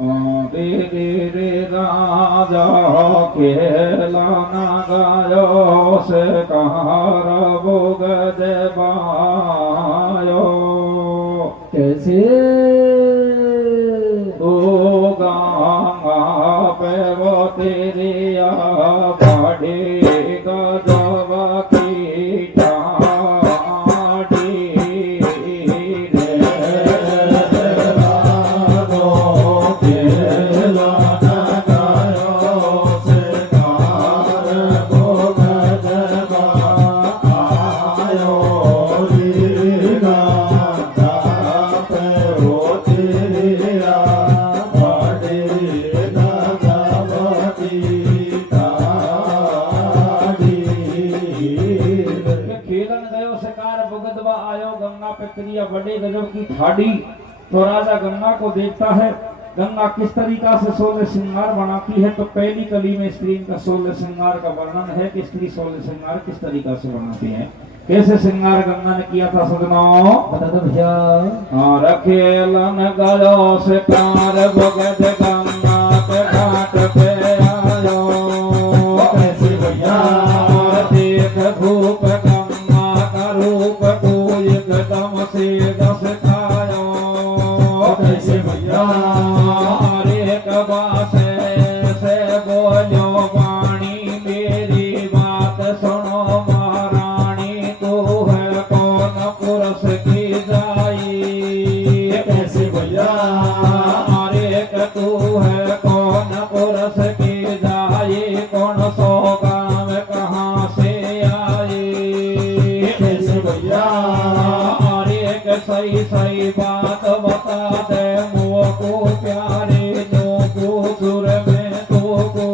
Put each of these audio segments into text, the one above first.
रे रे रे राजा खेला न गायो से कार भोग देवायो कैसे ओ गंगा पे वो तेरी बाड़ी गजवा की ठाडी रे बड़े गजब की ठाड़ी। तो राजा गंगा को देखता है, गंगा किस तरीका से सोलह श्रृंगार बनाती है। तो पहली कली में स्त्री का सोलह श्रृंगार का वर्णन है कि स्त्री सोलह श्रृंगार किस तरीका से बनाती है, कैसे श्रृंगार गंगा ने किया था। सजनों बता दो भैया। रखेलन गयो से कार भगत गंगा के घाट पे आयो कैसे भैया देख धूप गंगा का रूप को एकदम से दस खायो कैसे भैया हरे कबा से बोलो वाणी मेरी बात सुनो महारानी तू है कौन पुरुष की जाई कैसे भैया हरे तू है कौन पुरुष की जाई कौन सो गाँव कहाँ से आई कैसे भैया सही सही बात बता दे मुँह को प्यारे जो को सुर में तो को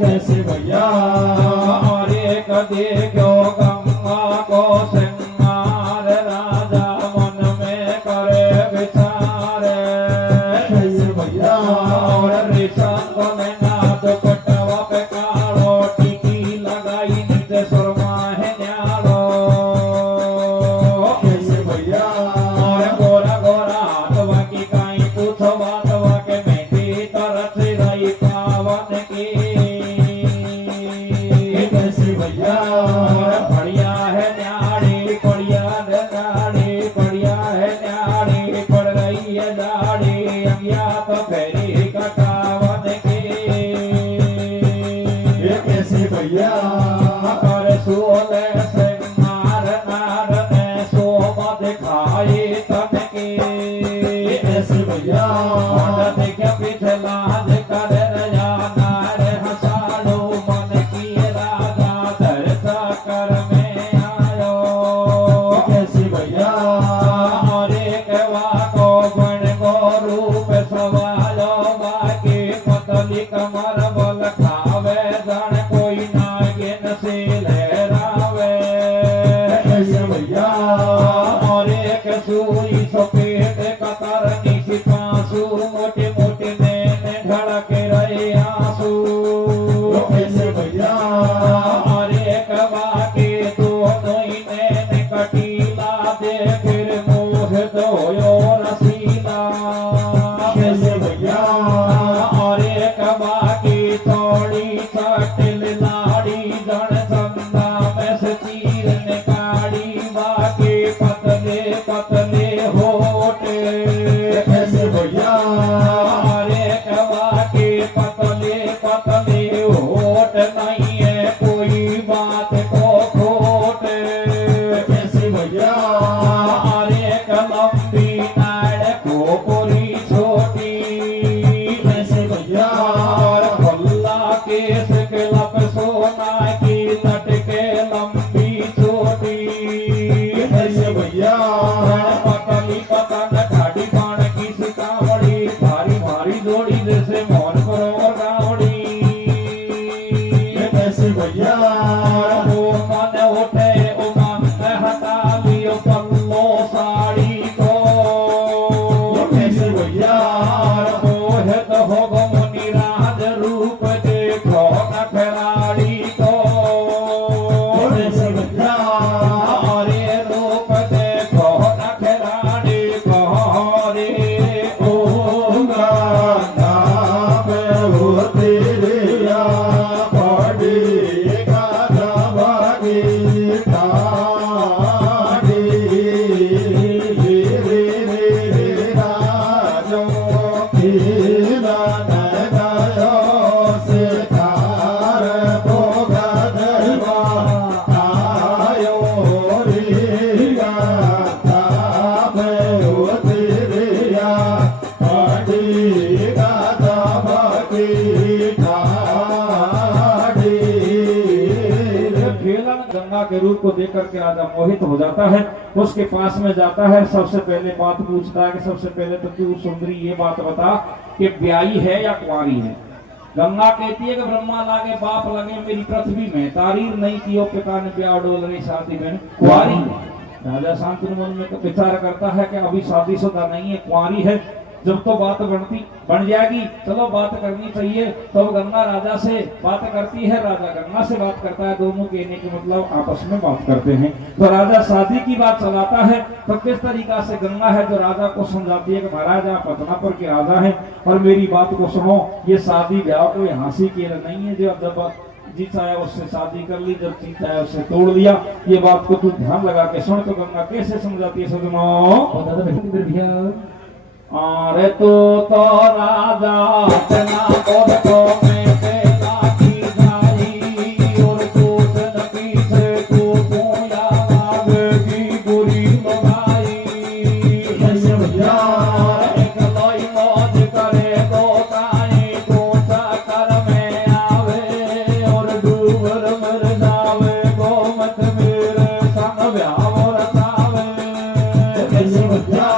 कैसे भैया और एक देखो गंगा को श्रृंगार राजा मन में करे विचार कैसे भैया और ऋषभ में नाद पटवा पे कालो टीकी लगाई नीचे सुरमा है न्यालो कमर बल खावे जन कोई नागिन से लहरावे भैया और एक सुई सफेद कतर नीचे पांसू मोटे मोटे नैन ढड़क रहे आंसू कैसे भैया और एक बाकी दोनों ही नैन कटीला दे फिर मोह धोयो रसीला कैसे भैया और एक बाकी थोड़ी सटिल लाड़ी जन संदा में से चीर निकाली बाकी पतले पतले होटे कैसे भैया और एक बाकी पतले पतले होट नहीं है कोई बात को खोटे कैसे भैया और एक लंबी नाड़ को पूरी छोटी कैसे भैया और भल्ला केस के लब सोना की लटके लंबी छोटी कैसे भैया पतली पतंग ठाडी बाण की सितावड़ी भारी भारी जोड़ी जैसे मोहन करो गावड़ी कैसे भैया ओ मन उठे ओ मन हटा लियो पल्लो साड़ी को कैसे के रूप को देख करके राजा मोहित हो जाता है। उसके पास में जाता है, सबसे पहले बात पूछता है कि सबसे पहले तो तू सुंदरी ये बात बता कि ब्याही है या कुंवारी है। गंगा कहती है कि ब्रह्मा लागे बाप लगे मेरी पृथ्वी में, तारीर नहीं की पिता ने ब्याह डोल रही शादी में कुंवारी है। राजा शांतनु मन में विचार करता है कि अभी शादीशुदा नहीं है, कुंवारी है, जब तो बात बन जाएगी, चलो बात करनी चाहिए। तो गंगा राजा से बात करती है, राजा गंगा से बात करता है, दोनों कहने के मतलब आपस में बात करते हैं। तो राजा शादी की बात चलाता है। तो किस तरीका से गंगा है जो राजा को समझाती है कि महाराज आप पटनापुर के राजा हैं और मेरी बात को सुनो, ये शादी ब्याह कोई हंसी की नहीं है, जो जब जी चाहे उससे शादी कर ली, जब जी चाहे उससे तोड़ लिया, ये बात को तू ध्यान लगा के सुन। तो गंगा कैसे समझाती है सजनो, अरे तो राजा अपना को में बेटा की गाई और दूध नकी से तू पूया की बुरी लगाई। कैसे भैया एक लोई मौज करे तो ताई को चक्कर में आवे और डूबर मर जावे गो मत मेरे संग ब्याह रचावे। कैसे भैया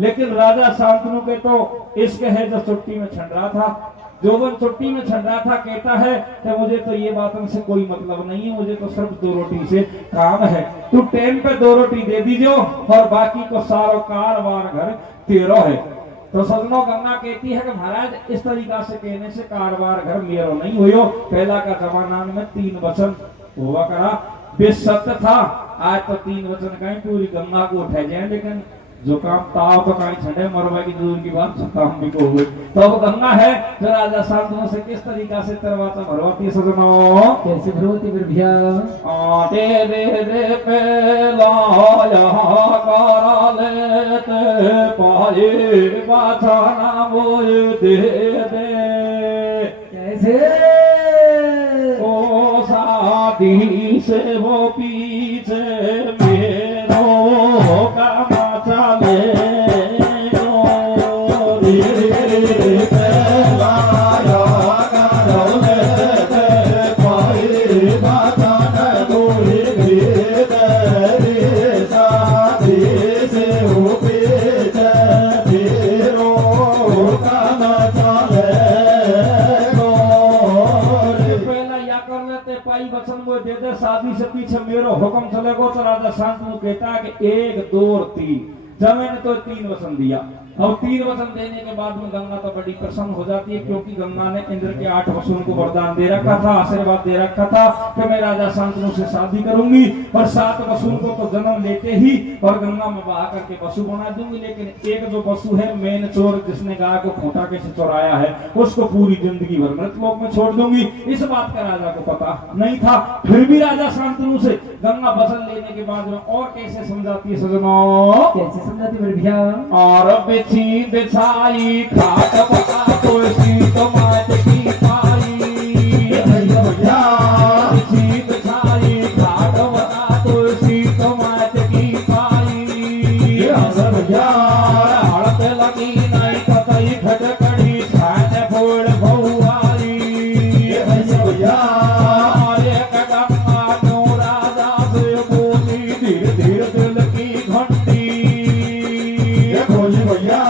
लेकिन राजा शांतनु के तो इश्क है जो छुट्टी में छंड रहा था, जोबन छुट्टी में छंड रहा था, कहता है कि मुझे तो ये बातों से कोई मतलब नहीं है, मुझे तो सिर्फ 2 रोटी से काम है, तू टाइम पे 2 रोटी दे दीजियो और बाकी को सारो कारवार घर तेरो है। तो सजनो गंगा कहती है कि महाराज इस तरीका से कहने से कारवार घर मेरो नहीं हुई। पहला का जमाना में 3 वचन हुआ करा, बेसत्य था, आज तो 3 वचन कहीं पूरी गंगा को उठाए जाए, लेकिन जो काम ताव तो कहीं छठे मरवा की दूर की बात काम भी को हुए। तो अब गंगा है जो राजा शांतनु से किस तरीका से तरवाता भरवाती सजनो, कैसे भरवती फिर भैया तेरे पे लाया करा लेते पाए बाछाना मोए दे दे कैसे ओ शादी से वो पीछे मेरो काम चले शादी से पीछे मेरो हुक्म चलेगो। तो राजा शांतनु कहता है कि 1 2 3 जब मैंने तो 3 वचन दिया, और 3 वचन देने के बाद में गंगा तो बड़ी प्रसन्न हो जाती है, क्योंकि गंगा ने इंद्र के 8 वसुओं को वरदान दे रखा था, आशीर्वाद दे रखा था कि मैं राजा शांतनु से शादी करूंगी और 7 वसुओं को तो जन्म लेते ही और गंगा में बहा करके वसु बना दूंगी, लेकिन एक जो वसु है मेन चोर जिसने गाय को खूंटा के से चुराया है उसको पूरी जिंदगी भर मृतलोक में छोड़ दूंगी। इस बात का राजा को पता नहीं था, फिर भी राजा शांतनु से गंगा वचन लेने के बाद में और कैसे समझाती है सजनों, कैसे समझाती मेरे भैया? और बिछी बिछाई खाट बता तो सी तो माट की पाई, भैया भैया बिछी बिछाई खाट बता तो सी तो माट की पाई, भैया हड़प लगी नहीं कतई खटकड़ी छान फोड़ भौआई, भैया अरे गंगा क्यों राजा से बोली धीरे धीरे दिल की घंटी, बोली भैया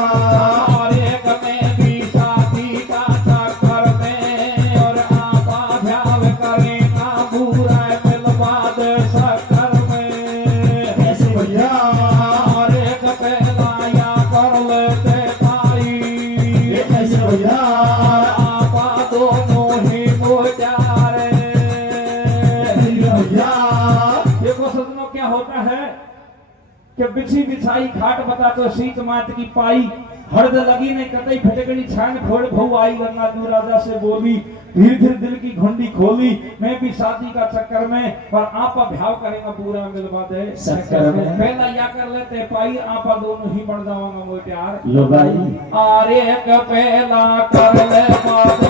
और एक में भी शादी का चक्कर में और आपा ध्यान करे ना बुरा मिलवा दे शक्कर में, कैसे भैया? और एक पहलाया कर लेते पाई, कैसे भैया? आपा दोनों ही मोचारे। भैया देखो सजनों क्या होता है कि बिछी बिछाई खाट बता तो सीत मात की पाई, हर्द लगी नहीं कतई फटकड़ी छान फोड़ भऊ आई, गंगा दूर राजा से बोली धीरे धीरे दिल की घंटी खोली, मैं भी शादी का चक्कर में और आपा भ्याव करेगा पूरा मिलवा दे चक्कर में। पहला या कर लेते पाई आपा दोनों ही बढ़ जाऊंगा मोटे यार लो भाई और एक पहला कर ले बात